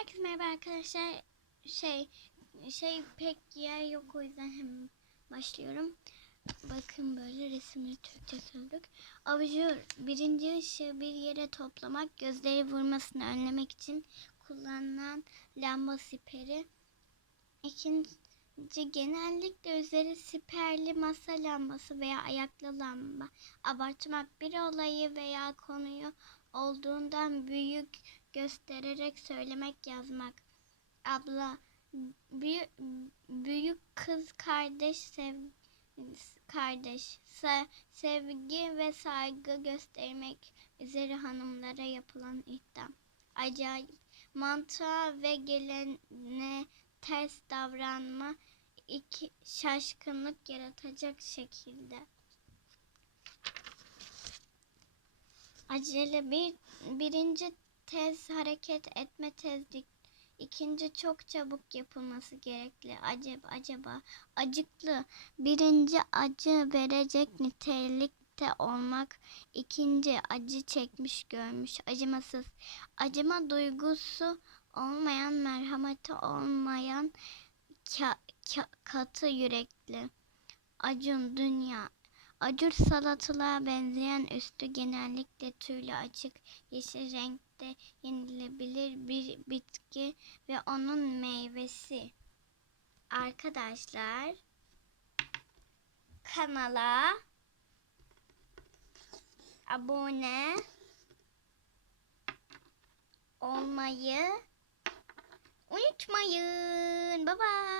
Herkese merhaba arkadaşlar. Şey şey pek yer yok o yüzden hemen başlıyorum. Bakın böyle resimli Türkçe sözlük. Avucu birinci ışığı bir yere toplamak, gözleri vurmasını önlemek için kullanılan lamba siperi. İkinci genellikle üzeri siperli masa lambası veya ayaklı lamba. Abartmak bir olayı veya konuyu olduğundan büyük göstererek söylemek yazmak. Abla büyük, büyük kız kardeş sev, kardeş se- sevgi ve saygı göstermek üzere hanımlara yapılan iddiam. Acayip mantığa ve gelene ters davranma iki şaşkınlık yaratacak şekilde. Acele bir birinci tez hareket etme tezlik. İkinci çok çabuk yapılması gerekli. Acaba acaba acıklı. Birinci acı verecek nitelikte olmak. İkinci acı çekmiş görmüş. Acımasız. Acıma duygusu olmayan, merhameti olmayan ka- ka- katı yürekli. Acun dünya Acur salatalığa benzeyen üstü genellikle tüylü açık yeşil renkte yenilebilir bir bitki ve onun meyvesi. Arkadaşlar kanala abone olmayı unutmayın. Bye bye.